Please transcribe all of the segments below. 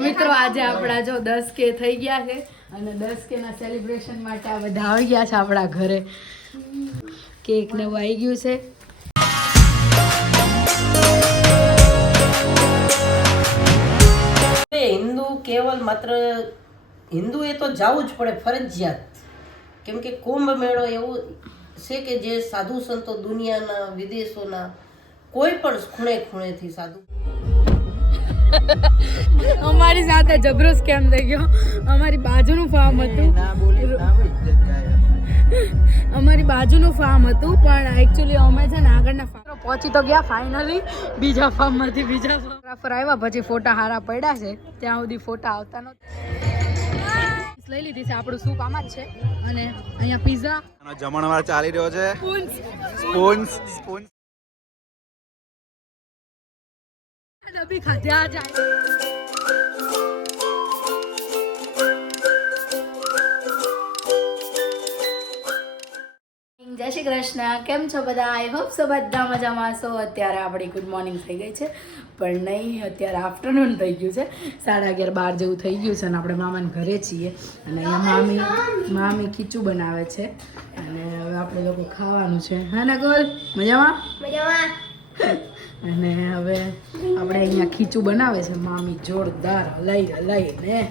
મિત્રો આજે આપણા જો દસ કે થઈ ગયા છે અને દસ કે ના સેલિબ્રેશન માટે આ બધા આવી ગયા છે આપણા ઘરે. કેક ને આવી ગયું છે. હિન્દુ કેવલ માત્ર હિન્દુ એ તો જવું જ પડે ફરજિયાત. કેમ કે કુંભ મેળો એવું છે કે જે સાધુ સંતો દુનિયાના વિદેશોના કોઈ પણ ખૂણે ખૂણેથી સાધુ અમારી સાથે જબરો સ્કેમ થઈ ગયો. અમારી બાજુનું ફાર્મ હતું. અમારી બાજુનું ફાર્મ હતું પણ એકચ્યુઅલી અમે છે ને આગળના ફાર્મ પહોંચી તો ગયા ફાઇનલી બીજા ફાર્મમાંથી બીજા ફોટોગ્રાફર આવ્યા પછી ફોટા હારા પડ્યા છે. ત્યાં સુધી ફોટા આવતા નથી લઈ લીધી છે આપણું સૂપ આમાં જ છે. અને અહીંયા પીઝા જમણવાર ચાલી રહ્યો છે. સ્પૂન્સ સ્પૂન્સ સ્પૂન્સ ડબ્બી ખાધ્યા જાય જય શ્રી કૃષ્ણ. કેમ છો બધા? આઈ હોપ સો બધા મજામાં છો. અત્યારે આપણી ગુડ મોર્નિંગ થઈ ગઈ છે પણ નહીં અત્યારે આફ્ટરનૂન થઈ ગયું છે. સાડા અગિયાર બાર જેવું થઈ ગયું છે અને આપણે મામાને ઘરે છીએ. અને અહીંયા મામી મામી ખીચું બનાવે છે. અને હવે આપણે લોકો ખાવાનું છે. હા ને ગોલ મજામાં. અને હવે આપણે અહીંયા ખીચું બનાવે છે. મામી જોરદાર હલાઈ હલાઈને.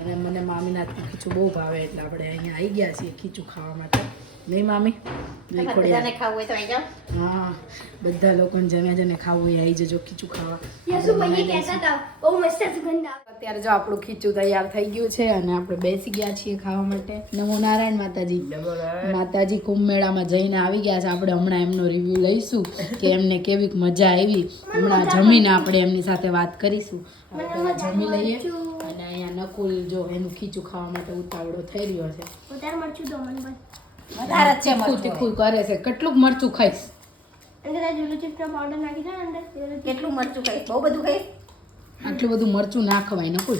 અને મને મામીના ખીચું બહુ ભાવે એટલે આપણે અહીંયા આવી ગયા છીએ ખીચું ખાવા માટે. નહીં મામી? નહીં ખોડિયાર. ખાવું હોય તો આવી જાઓ. હા બધા લોકોને જેને જેને ખાવું હોય એ આવી જજો ખીચું ખાવા. અત્યારે જો આપણું ખીચું તૈયાર થઈ ગયું છે અને આપણે બેસી ગયા છીએ ખાવા માટે. નમો નારાયણ માતાજી માતાજી કુંભ મેળામાં જઈને આવી ગયા છે. આપણે હમણાં એમનો રિવ્યુ લઈશું કે એમને કેવી મજા આવી. હમણાં જમીને આપણે એમની સાથે વાત કરીશું. આપણે જમી લઈએ. અને અહીંયા નકુલ જો એનું ખીચું ખાવા માટે ઉતાવળો થઈ રહ્યો છે. છે તીખું તીખું કરે છે. કેટલું મરચું ખાઈશ. કેટલું મરચું ખાઈશ? બહુ બધું ખાઈશ? આટલું બધું મરચું ના ખવાય નકુલ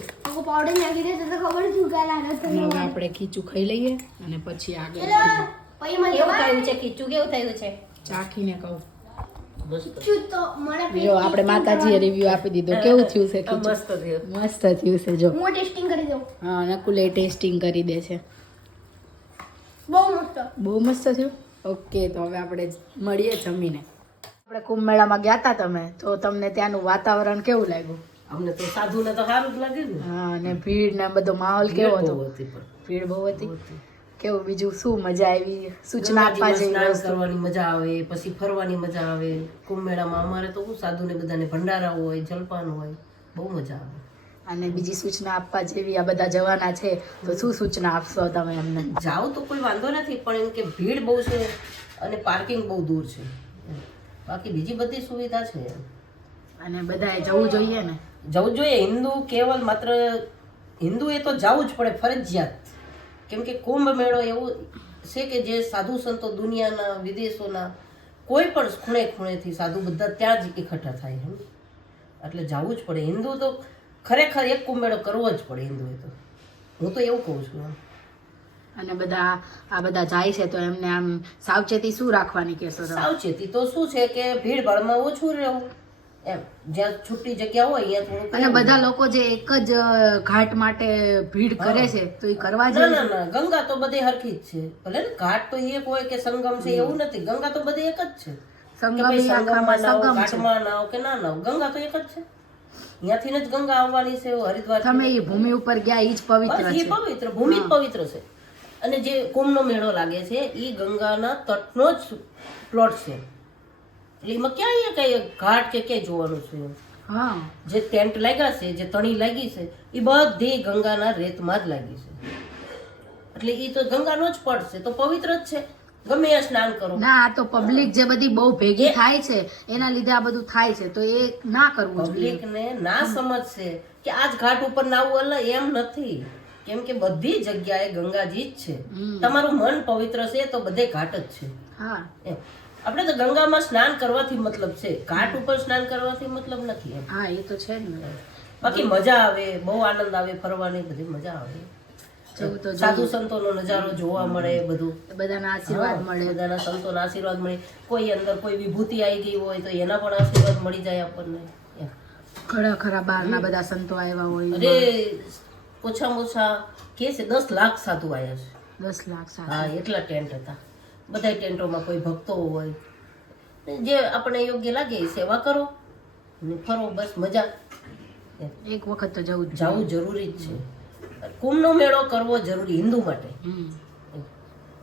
અને હવે આપણે ખીચું ખાઈ લઈએ અને પછી આગળ કેવું થયું છે ખીચું? કેવું થયું છે? ચાખીને કહું. જો આપણે માતાજીએ રિવ્યુ આપી દીધો. કેવું થયું છે મસ્ત થયું. મસ્ત થયું છે જો. હા નકુલે ટેસ્ટિંગ કરી દે છે. બહુ મસ્ત. થયું? ઓકે તો હવે આપણે મળીએ જમીને. આપણે કુંભ મેળામાં ગયા હતા તમે? તો તમને ત્યાંનું વાતાવરણ કેવું લાગ્યું? અમને તો સાધુને તો સારું જ લાગે ને. હા અને ભીડ ને બધો માહોલ કેવો હતો. ભીડ બહુ હતી? કેવું બીજું શું મજા આવી? સૂચના આપવા સ્નાન કરવાની મજા આવે પછી ફરવાની મજા આવે. કુંભ મેળામાં અમારે તો શું સાધુને બધાને ભંડારા હોય જલપાન હોય બહુ મજા આવે. અને બીજી સૂચના આપવા જેવી આ બધા જવાના છે તો શું સૂચના આપશો તમે અમને? જાઓ તો કોઈ વાંધો નથી પણ એમ કે ભીડ બહુ છે અને પાર્કિંગ બહુ દૂર છે. બાકી બીજી બધી સુવિધા છે. અને બધાએ જવું જોઈએ ને? જવું જોઈએ. હિન્દુ કેવલ માત્ર હિન્દુ એ તો જવું જ પડે ફરજિયાત. કેમ કે કુંભ મેળો એવું છે કે જે સાધુ સંતો દુનિયાના વિદેશોના કોઈ પણ ખૂણે ખૂણેથી સાધુ બધા ત્યાં જ એકઠા થાય એમ. એટલે જવું જ પડે. હિન્દુ તો ખરેખર એક કુંભ મેળો કરવો જ પડે હિન્દુએ તો. હું તો એવું કહું છું એમ. અને બધા આ બધા જાય છે તો એમને આમ સાવચેતી શું રાખવાની કહેશો સાવચેતી તો શું છે કે ભીડભાડમાં ઓછું રહેવું એમ જ્યાં છૂટી જગ્યા હોય અહીંયા થોડું અને બધા લોકો જે એક જ ઘાટ માટે ભીડ કરે છે તો એ કરવા ના ના ના ગંગા તો બધે હરખી જ છે. ભલે ને ઘાટ તો એક હોય કે સંગમ છે એવું નથી. ગંગા તો બધે એક જ છે. સંગમમાં ઘાટમાં કે ના નાહો ગંગા તો એક જ છે. ત્યાંથી જ ગંગા આવવાની છે હરિદ્વાર તમે એ ભૂમિ ઉપર ગયા એ જ પવિત્ર છે. પવિત્ર ભૂમિ જ પવિત્ર છે. અને જે કુંભનો મેળો લાગે છે એ ગંગાના તટનો જ પ્લોટ છે. એટલે એમાં ક્યાં અહીંયા કઈ ઘાટ કે ક્યાંય જોવાનું છે? હા. જે ટેન્ટ લાગ્યા છે જે તણી લાગી છે એ બધી ગંગાના રેતમાં જ લાગી છે. એટલે એ તો ગંગાનો જ પડ છે તો પવિત્ર જ છે. ગમે એ સ્નાન કરો. ના આ તો પબ્લિક જે બધી બહુ ભેગી થાય છે એના લીધે આ બધું થાય છે તો એ ના કરવું પબ્લિક ને ના સમજશે કે આજ ઘાટ ઉપર નાવું અલગ એમ નથી. કેમ કે બધી જગ્યાએ ગંગાજી જ છે. તમારું મન પવિત્ર છે તો બધે ઘાટ જ છે. હા. આપણે તો ગંગામાં સ્નાન કરવાથી મતલબ છે. ઘાટ ઉપર સ્નાન કરવાથી મતલબ નથી હા એ તો છે ને. બાકી મજા આવે બહુ આનંદ આવે ફરવાની બધી મજા આવે. સાધુ સંતોનો નજારો જોવા મળે બધું. બધાના આશીર્વાદ મળે. બધાના સંતોના આશીર્વાદ મળે. કોઈ અંદર કોઈ વિભૂતિ આવી ગઈ હોય તો એના પણ આશીર્વાદ મળી જાય આપણને. ખરા ખરા બહારના બધા સંતો આવ્યા હોય અરે ઓછામાં ઓછા કે છે દસ લાખ સાધુ આવ્યા છે. દસ લાખ સાધુ. હા એટલા ટેન્ટ હતા. બધા ટેન્ટોમાં કોઈ ભક્તો હોય. જે આપણે યોગ્ય લાગે એ સેવા કરો. ને ફરો બસ મજા. એક વખત તો જવું જવું જરૂરી જ છે. કુંભનો મેળો કરવો જરૂરી હિન્દુ માટે.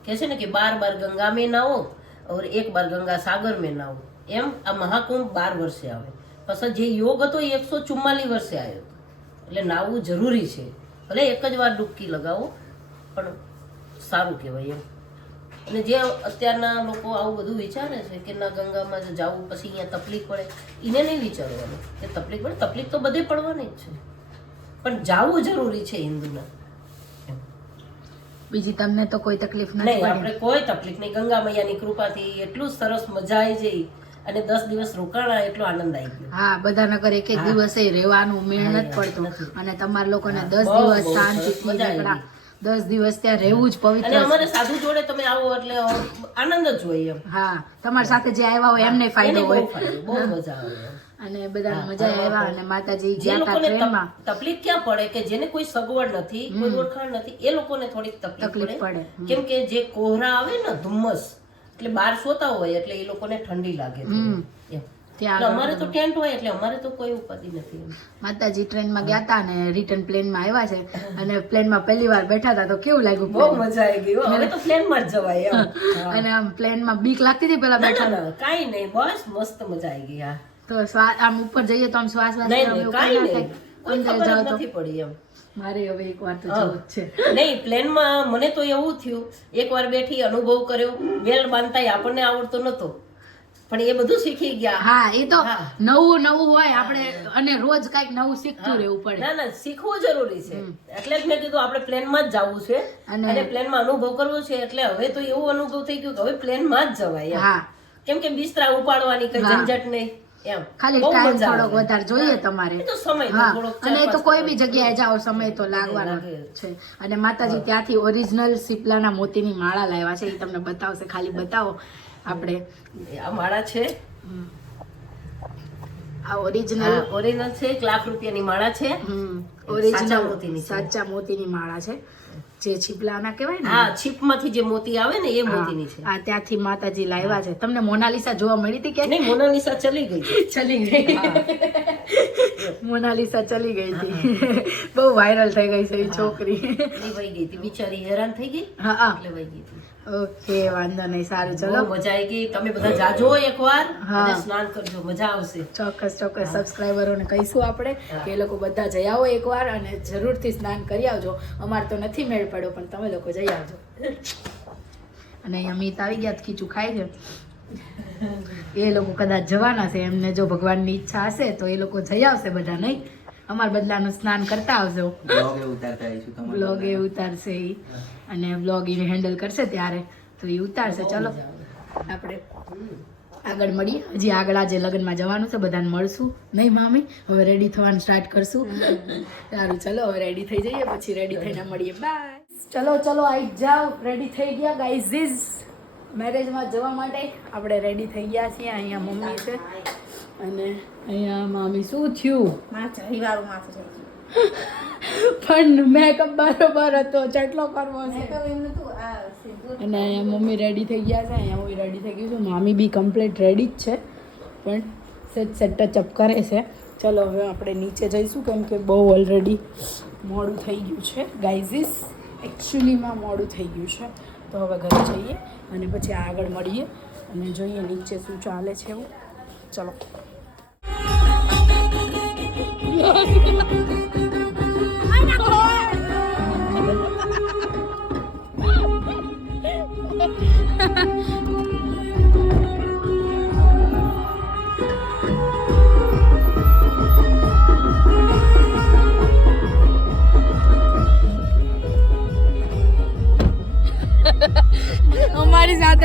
કહે છે ને કે બાર બાર ગંગા મેં નાવો ઓર એક બાર ગંગા સાગર મેં નાવો એમ આ મહાકુંભ બાર વર્ષે આવે. પછી જે યોગ હતો એ એકસો ચુમ્માલીસ વર્ષે આવ્યો એટલે નાવું જરૂરી છે. ભલે એક જ વાર ડૂબકી લગાવો પણ સારું કહેવાય એમ. અને જે અત્યારના લોકો આવું બધું વિચારે છે કે ના ગંગામાં જ જવું પછી અહીંયા તકલીફ પડે એને નહીં વિચારવાનું કે તકલીફ પડે. તકલીફ તો બધે પડવાની જ છે. પણ જવું જરૂરી છે હિન્દુના. બીજી તમને તો કોઈ તકલીફ નહીં આપણે કોઈ તકલીફ નહીં. ગંગા મૈયાની કૃપાથી એટલું સરસ મજા આવી જઈ અને દસ દિવસ રોકાણા એટલો આનંદ આવી ગયો. હા બધાના ઘરે એક એક દિવસે રહેવાનું મેળ નથી પડતું. અને તમારા લોકોને દસ દિવસ શાંતિથી મજા આવી નીકળ્યા દસ દિવસ ત્યાં રહેવું જ અને પવિત્ર અમારે સાધુ જોડે તમે આવો એટલે આનંદ જ હોય એમ. હા તમારી સાથે જે આવ્યા હોય એમને ફાયદો હોય. બહુ મજા આવે અને બધા મજા આવ્યા અને માતાજી ગયા હતા ટ્રેનમાં. તકલીફ ક્યાં પડે કે જેને કોઈ સગવડ નથી કોઈ ઓળખાણ નથી એ લોકોને થોડીક તકલીફ પડે. કેમ કે જે કોહરા આવે ને ધુમ્મસ એટલે બહાર સોતા હોય એટલે એ લોકોને ઠંડી લાગે. ત્યાં અમારે તો ટેન્ટ હોય એટલે અમારે તો કોઈ ઉપાધિ નથી માતાજી ટ્રેનમાં ગયા હતા અને રિટર્ન પ્લેનમાં આવ્યા છે. અને પ્લેનમાં પહેલી વાર બેઠા હતા તો કેવું લાગ્યું બહુ મજા આવી ગઈ હવે તો પ્લેનમાં જ જવાય અને આમ પ્લેનમાં બીક લાગતી હતી પેલા બેઠા. ના, ના, નહીં. બસ મસ્ત મજા આવી ગઈ હા તો શ્વાસ આમ ઉપર જઈએ તો આમ શ્વાસ કાંઈ ના. કોઈ અંદર ખબર તો. નથી પડી એમ. મારે હવે એક વાર તો જવું જ છે. નહીં પ્લેનમાં મને તો એવું થયું. એકવાર બેઠી અનુભવ કર્યો. બેલ બાંધતાય આપણને આવડતો નતો પણ એ બધું શીખી ગયા. હા એ તો નવું નવું હોય આપણે અને રોજ કંઈક નવું શીખતું રહેવું પડે. ના ના શીખવું જરૂરી છે. એટલે જ મેં કીધું આપણે પ્લેનમાં જ જવું છે અને- પ્લેનમાં અનુભવ કરવો છે એટલે હવે તો એવું અનુભવ થઈ ગયો કે હવે પ્લેનમાં જ જવાય હા. કેમ કે બિસ્તરા ઉપાડવાની કઈ. ઝંઝટ નહીં એમ. ખાલી ટાઈમ થોડોક વધારે જોઈએ તમારે. અને એ તો કોઈ બી જગ્યાએ જાઓ સમય તો લાગવાનો લાગે. છે. અને માતાજી ત્યાંથી ઓરિજિનલ સિપલાના મોતીની માળા લાવ્યા છે એ તમને બતાવશે. ખાલી બતાવો. આપણે માળા છે. આ ઓરિજિનલ ઓરિજિનલ છે એક લાખ રૂપિયાની માળા છે. ઓરિજિનલ મોતીની સાચા મોતીની માળા છે. જે છીપલાના કહેવાય ને. હા છીપમાંથી જે મોતી આવે ને એ મોતીની છે. આ ત્યાંથી માતાજી લાવ્યા છે. તમને મોનાલિસા જોવા મળી હતી કે? નહીં મોનાલિસા ચલી ગઈ ચલી ગઈ. મોનાલિસા ચલી ગઈ હતી. બહુ વાયરલ થઈ ગઈ છે એ છોકરી. એ વહી ગઈ હતી. બિચારી હેરાન થઈ ગઈ? હા હા. એટલે વહી ગઈ હતી. ઓકે વાંધો નહીં સારું ચલો. મજા આવી ગઈ. તમે બધા જાજો એકવાર હા. અને સ્નાન કરજો મજા આવશે. ચોક્કસ ચોક્કસ સબસ્ક્રાઈબરોને કહીશું આપણે કે એ લોકો બધા જઈ આવો એકવાર અને જરૂરથી સ્નાન કરી આવજો. અમારે તો નથી મેળ પડ્યો પણ તમે લોકો જઈ આવજો. અને અહીંયા મીત આવી ગયા ખીચું ખાય છે. એ લોકો કદાચ જવાના છે એમને જો ભગવાનની ઈચ્છા હશે તો એ લોકો જઈ આવશે બધા નહીં? અમાર બદલાનું સ્નાન કરતા આવજો. બ્લોગ એ ઉતારતા બ્લોગ એ ઉતારશે ઈ. અને વ્લોગ એને હેન્ડલ કરશે ત્યારે, તો એ ઉતારશે. ચલો, આપણે આગળ મળીએ. હજી આગળ આજે લગ્નમાં જવાનું છે, બધાને મળશું. નહીં, મામી? હવે રેડી થવાનું સ્ટાર્ટ કરશું. સારું, ચલો, હવે રેડી થઈ જઈએ, પછી રેડી થઈને મળીએ. બાય ચલો ચલો આવી જાઓ. રેડી થઈ ગયા ગાઈઝીઝ મેરેજમાં જવા માટે આપણે રેડી થઈ ગયા છીએ. અહીંયા મમ્મી છે. અને અહીંયા મામી શું થયું? પણ મેકઅપ બરોબર હતો ચટલો કરવો છે. અને અહીંયા મમ્મી રેડી થઈ ગયા છે અહીંયા હું રેડી થઈ ગયું છું. મામી બી કમ્પ્લીટ રેડી જ છે પણ સેટ સેટ ટચઅપ કરે છે. ચલો હવે આપણે નીચે જઈશું કેમ કે બહુ ઓલરેડી મોડું થઈ ગયું છે. ગાઈઝીસ એકચ્યુઅલીમાં મોડું થઈ ગયું છે. તો હવે ઘરે જઈએ અને પછી આગળ મળીએ અને જોઈએ નીચે શું ચાલે છે એવું. ચલો.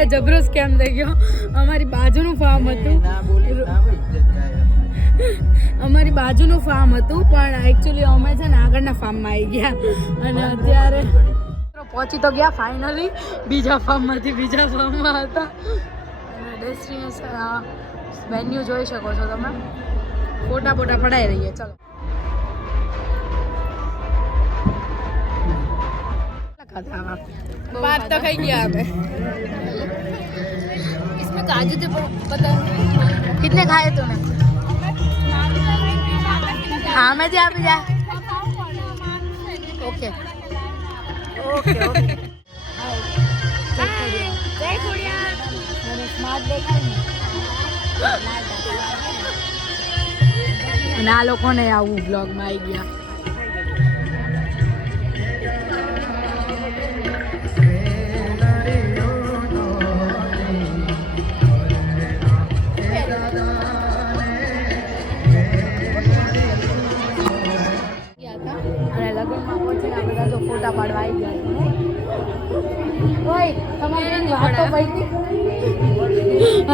સાથે જબરો સ્કેમ થઈ ગયો. અમારી બાજુનું ફાર્મ હતું. અમારી બાજુનું ફાર્મ હતું પણ એકચ્યુઅલી અમે છે ને આગળના ફાર્મમાં આવી ગયા. અને અત્યારે પહોંચી તો ગયા ફાઇનલી બીજા ફાર્મમાંથી બીજા ફાર્મમાં હતા. અને ડેસ્ટિનેશન વેન્યુ જોઈ શકો છો તમે. ફોટા ફોટા પડાઈ રહીએ ચલો. बात तो खाई गया हमें इसमें काजू थे पर पता नहीं कितने खाए तूने हाँ मैं जा भी जा ओके ओके ओके અને આ લોકોને આવું બ્લોગમાં આવી ગયા ગયા ફોટા પાડવા આવી ગયા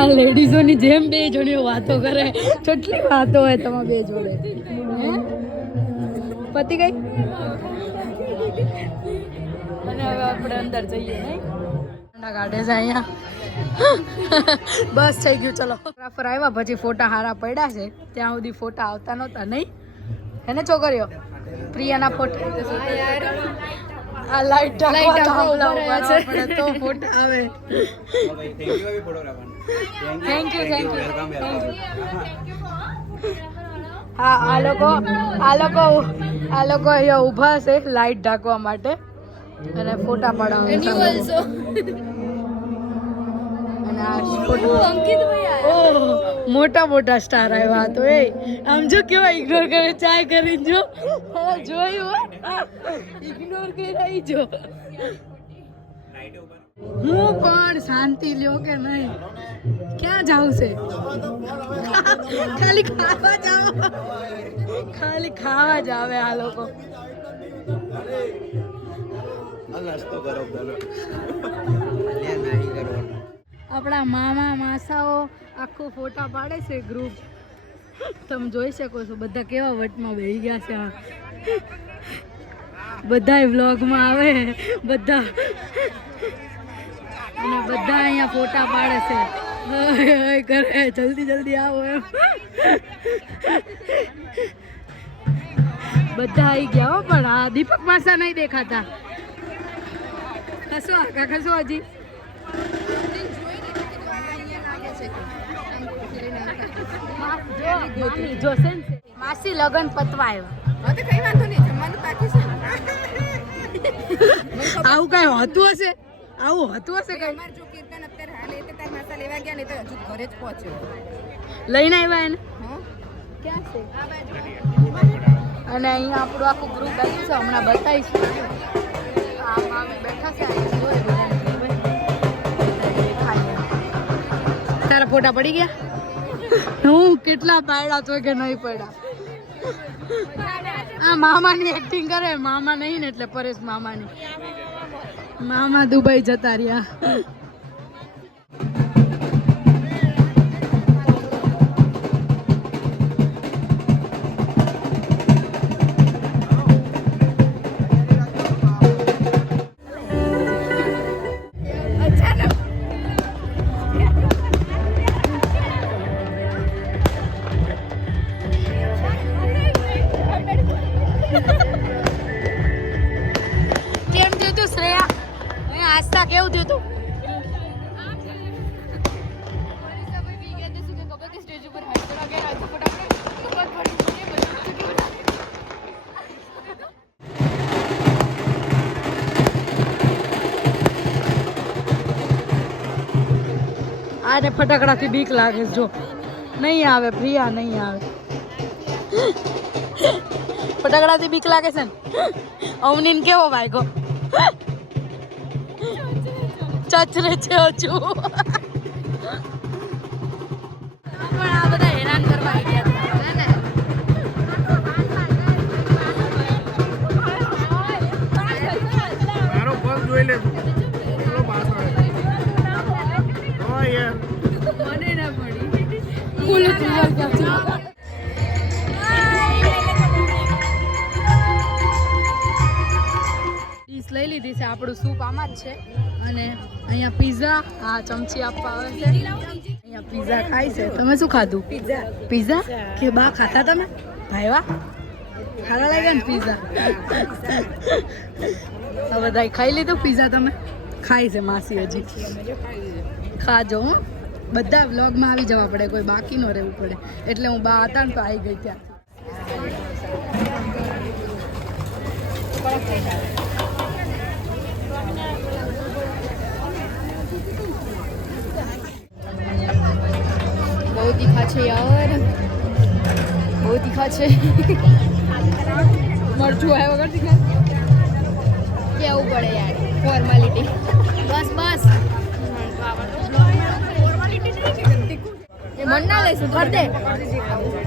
આ લેડીઝોની જેમ બે જણીઓ વાતો કરે. કેટલી વાતો હોય તમારા બે જોડે. હે? પતી ગઈ? અને હવે આપણે અંદર જઈએ નહીં? કાઢે છે અહીંયા. બસ થઈ ગયું ચલો. ફોટોગ્રાફર આવ્યા પછી ફોટા હારા પડ્યા છે. ત્યાં સુધી ફોટા આવતા નહોતા નહીં? એને છોકરીઓ? પ્રિયાના ફોટા. આ લાઈટ લાઈટ થાંભલા ઊભા છે. તો ફોટા આવે. Thank you thank you thank you હા આ લોકો આ લોકો આ લોકો અહીંયા ઊભા છે લાઈટ ઢાંકવા માટે. અને ફોટા પડાવવા અને આ ફોટો અંકિત ભાઈ મોટા મોટા સ્ટાર આવ્યા તો એ, આમ જો કેવા ઇગ્નોર કરે, ચાય કરીને જો. જોયું ઇગ્નોર કરી જો. હું કોણ શાંતિ લ્યો કે નહીં? ક્યાં જાઉં છે? ખાલી ખાવા જાવ ખાલી ખાવા જ આવે આ લોકો. આપણા મામા, માસાઓ આખું ફોટા પાડે છે ગ્રુપ તમે જોઈ શકો છો, બધા કેવા વટમાં બેહી ગયા છે બધા વ્લોગમાં આવે, બધા. અને બધા અહીંયા ફોટા પાડે છે. કરે જલ્દી જલ્દી આવો એમ. બધા આવી ગયા હો, પણ આ દીપક માસા નહીં દેખાતા. ખસો કાકા ખસો હજી મામી જોશે ને માસી લગન પતવા આવ્યા તો કઈ વાંધો નહીં જમવાનું બાકી છે આવું કઈ હોતું હશે? આવું હતું હશે કઈ? અમાર જો કીર્તન અત્યારે હાલ એટલે તાર માસા લેવા ગયા ને તો હજુ ઘરે જ પહોંચ્યો. લઈને આવ્યા એને? ક્યાં છે? આ બાજુ. અને અહીંયા આપણું આખું ગ્રુપ આવ્યું છે હમણાં બતાવીશું. આ મામી છે તારા ફોટા પડી ગયા? હું કેટલા પાડ્યા તો કે નહીં પડ્યા આ મામાની એક્ટિંગ કરે, મામા નહીં ને એટલે પરેશ મામાની. મામા દુબઈ જતા રહ્યા. થયું શ્રેયા એ આસ્થા કેવું થયું તું? આને ફટાકડાથી બીક લાગે જો. નહીં આવે, પ્રિયા નહીં આવે. ફટાકડાથી બીક લાગે છે ને? અવનીન કેવો વાગ્યો? ચચરે છે હજુ. પણ આ બધા હેરાન કરવા ગયા. હે ને? યાર બોલો તું લીધી છે આપણું સૂપ આમાં જ છે. અને અહીંયા પીઝા આ ચમચી આપવા આવે છે. અહીંયા પીઝા ખાય છે. તમે શું ખાધું? પીઝા પીઝા કે બા ખાતા તમે? ભાઈ વાહ ખાવા લાગ્યા ને પીઝા બધા ખાઈ લીધું પીઝા તમે? ખાઈ છે માસી હજી. ખાજો હું. બધા વ્લોગમાં આવી જવા પડે. કોઈ બાકી ન રહેવું પડે. એટલે હું બા હતા ને તો આવી ગઈ ત્યાં. તીખા છે યાર બહુ તીખા છે મરચું આવ્યા વગર તીખા કેવું પડે યાર ફોર્માલિટી બસ બસ મન ના લઈશું કર દે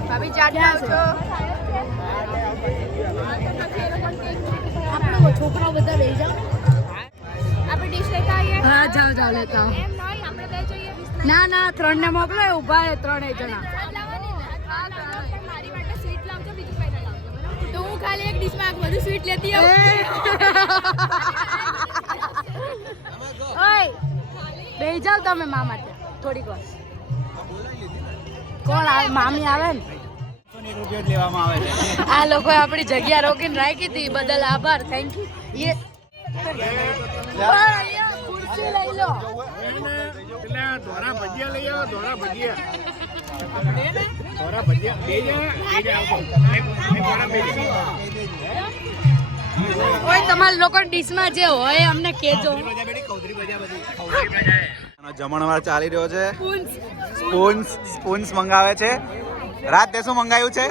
ભાભી ચાટ આપણે છોકરાઓ બધા લઈ જાઓ આપણે ડીશ લેતા આવીએ હા જાઓ જાઓ લેતા આવો ના ના ત્રણ ને મોકલો ઊભા છે ત્રણેય જણા? તો હું ખાલી એક ડીશમાં બધું સ્વીટ લેતી આવું. ઓય જાવ તમે મામા થોડીક વાર. કોણ આવે મામી આવે ને? લેવામાં આવે છે આ લોકોએ આપણી જગ્યા રોકીને રાખી હતી બદલ આભાર થેન્ક યુ યે ખુરશી લઈ લો. એટલે ધોરા ભજીયા લઈ આવો ધોરા ભજીયા. ધોરા ભજીયા. બે જણા. ઓય તમારા લોકો ડીશમાં જે હોય અમને કેજો. જમણવાર ચાલી રહ્યો છે. સ્પૂન્સ. સ્પૂન્સ મંગાવે છે. રાતે શું મંગાવ્યું છે.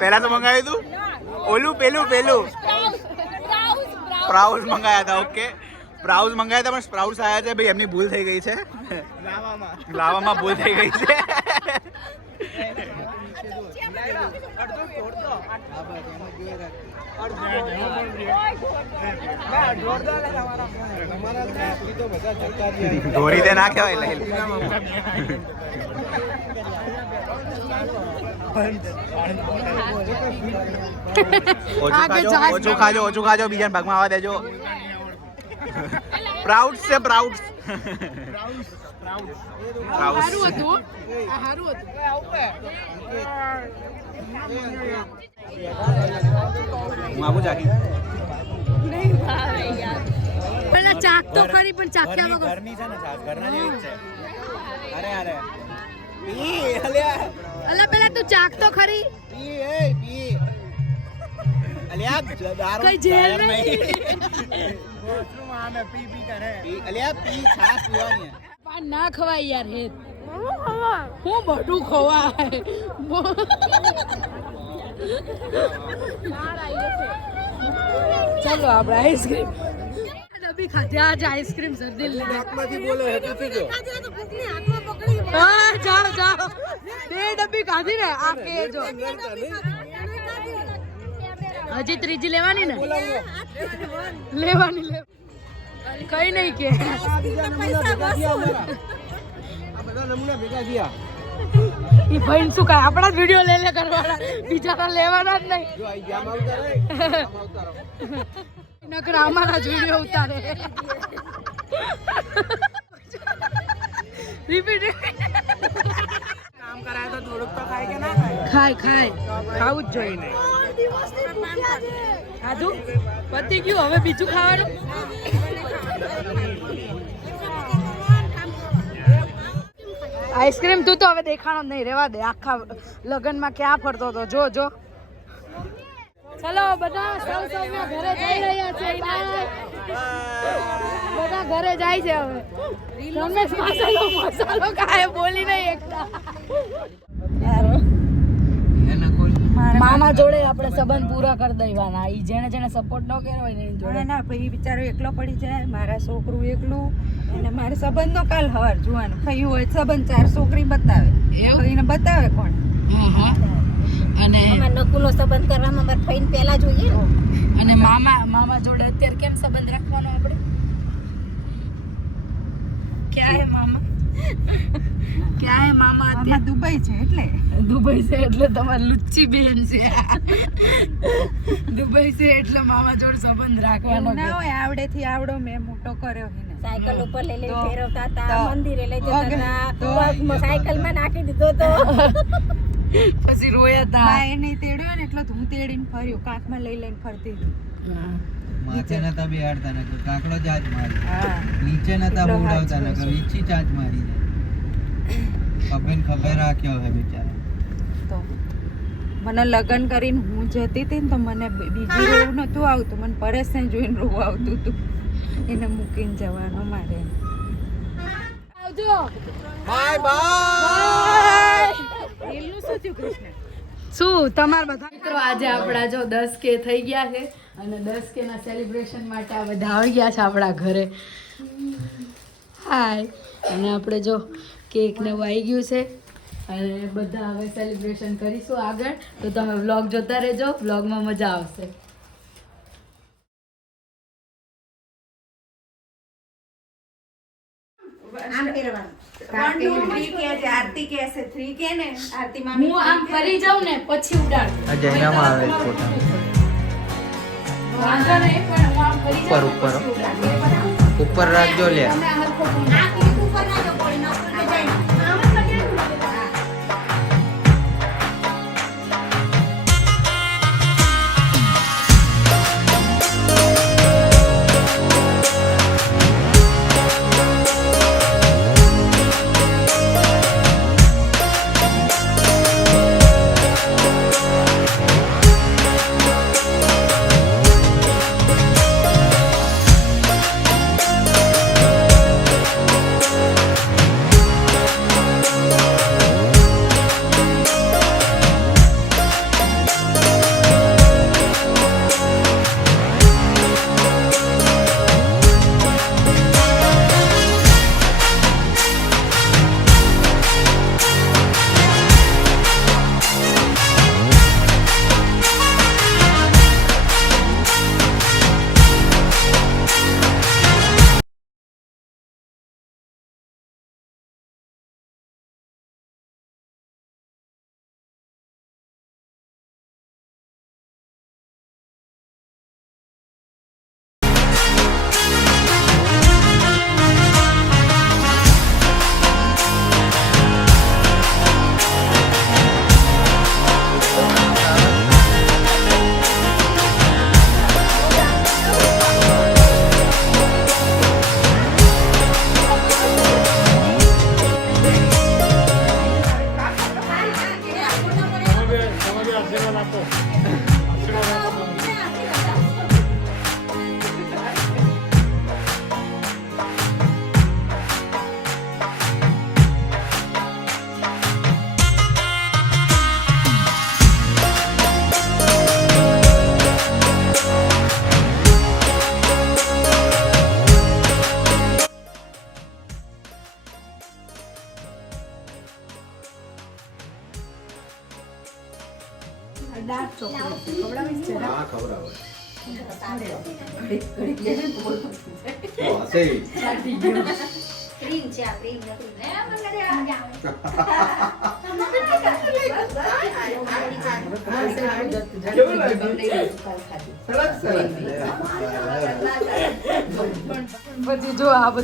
પહેલા તો મંગાવ્યું હતું ઓલું પેલું પેલું. પ્રાઉઝ મંગાયા હતા ઓકે. પ્રાઉઝ મંગાવ્યા હતા પણ સ્પ્રાઉટ્સ આવ્યા છે ભાઈ એમની ભૂલ થઈ ગઈ છે. લાવામાં ભૂલ થઈ ગઈ છે. ધોરી તે ના કહેવાય ઓછું ખાજો ઓછું ખાજો બીજા ભાગમાં આવવા દેજો. પ્રાઉડ છે પ્રાઉડ સારું હતું હો. આ સારું હતું. હું આપું ચાખી પેલા ચાક તો ખરી પણ ચાખ્યા વગર. ઘરની છે ને ઘરના જેવી છે. અરે અરે. પી અલ્યા અલા પેલા તું ચાક તો ખરી? પી એ પી. અલ્યા દારૂ કઈ જેલ દારૂ નહીં. પી પી અલ્યા પી છાશ પીવાની છે. પાન ના ખવાય યાર હેત હું બધું ખવાય ચાલો આપણે આઈસ્ક્રીમ ડબ્બી ખાધી આજે આઈસ્ક્રીમ શરદી લીધી હા જાઓ જાઓ બે ડબ્બી ખાધી ને આ કે જો હજી ત્રીજી લેવાની ને? લેવાની કઈ નહીં કે. ભાઈ શું કાય આપણા જ વીડિયો લે લે કરવાના બીજાના લેવાના જ નહીં. નકર અમારા જ વીડિયો ઉતારે. રિપીટ. ખાય ખાય? ખાવું જ જોઈએ ખાધું? પતી ગયું હવે બીજું ખાવાનું? આઈસ્ક્રીમ તું તો હવે દેખાણો જ નહીં રેવા દે. આખા લગ્નમાં ક્યાં ફરતો હતો? જો જો. ચલો બધા સૌ સૌના ઘરે જઈ રહ્યા છે બધા ઘરે જાય છે હવે. રમેશ મસાલો મસાલો કાય બોલી નહીં એકતા મામા જોડે આપણે સંબંધ પૂરા કરી દેવાના. ઈ જેને જેને સપોર્ટ ન કર્યો હોય ને એની જોડે. ના ભાઈ બિચારો એકલો પડી જાય. મારા છોકરું એકલું. અને મારે સંબંધનો કાલ હવાર જોવાનું. થયું હોય સંબંધ ચાર છોકરી બતાવે. એવું? ફઈને બતાવે કોણ? હા હા. અને નકુલો સંબંધ કરવામાં મારા ફઈને પહેલા જોઈએ. અને મામા મામા જોડે અત્યારે કેમ સંબંધ રાખવાનો આપણે? ક્યાં હે મામા? ક્યાં હે મામા અત્યારે? દુબઈ છે એટલે. દુબઈ છે એટલે તમારી લુચ્ચી બેન છે. દુબઈ છે એટલે મામા જોડે સંબંધ રાખવાનો ના હોય આવડેથી આવડો મેં મોટો કર્યો ને સાયકલ ઉપર લઈ લઈ ફેરવતા હતા મંદિરે લઈ જતા હતા સાયકલમાં સાયકલમાં નાખી દીધો તો. પછી રોયા હતા બા એ નહીં તેડ્યો ને એટલે હું તેડીને ફર્યું. કાંખમાં લઈ લઈને ફરતી હતી. માથે નતા બેહાડતા ને કાકડો જાજ મારી. નીચે નતા બોડાવતા ને. વીછી ચાચ મારી ખબર ખબર રાખ્યો હે બિચારા. તો મને લગ્ન કરીને હું જતી હતી ને તો મને બીજું રોવું નતું આવતું. મને પરેશને જોઈને રોવું આવતું હતું. એને મૂકીને જવાનો મારે. બાય બાય દિલનું શું થયું કૃષ્ણ? શું તમારા બધા મિત્રો આજે આપણા જો દસ કે થઈ ગયા છે અને દસ કે ના સેલિબ્રેશન માટે આ બધા આવી ગયા છે આપણા ઘરે. હાય અને આપણે જો કેક ને એવું આવી ગયું છે. અને બધા હવે સેલિબ્રેશન કરીશું આગળ. તો તમે વ્લોગ જોતા રહેજો. વ્લોગમાં મજા આવશે. હું આમ ફરી જાઉં ને પછી ઉડાડ. આવે ફોટા. વાંધો નહીં પણ હું આમ ફરી જાઉં ઉપર, ઉપર. ઉપર રાખજો લે.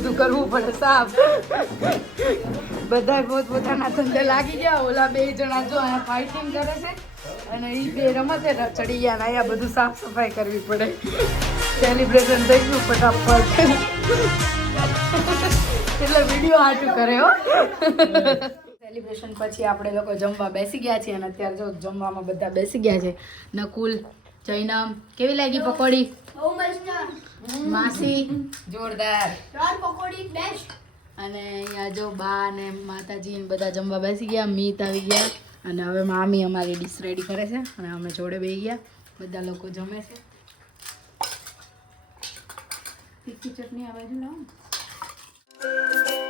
બધું કરવું પડે, સાફ. બધા પોતપોતાના ધંધે લાગી ગયા. ઓલા બે જણા જો અહીંયા ફાઇટિંગ કરે છે અને એ બે રમતે ચડી ગયા ને અહીંયા બધું સાફ સફાઈ કરવી પડે. સેલિબ્રેશન થઈ ગયું ફટાફટ. એટલે વીડિયો આટું કરે, હો. સેલિબ્રેશન પછી આપણે લોકો જમવા બેસી ગયા છીએ અને અત્યારે જો જમવામાં બધા બેસી ગયા છે. નકુલ જૈનમ કેવી લાગી પકોડી? બહુ મસ્ત. માસી. જોરદાર. ત્રણ પકોડી બેસ્ટ અને અહીંયા જો બા ને માતાજી ને બધા જમવા બેસી ગયા મીત આવી ગયા. અને હવે મામી અમારી ડીશ રેડી કરે છે અને અમે જોડે બેસી ગયા. બધા લોકો જમે છે. તીખી ચટણી આવે છે લાવો ને.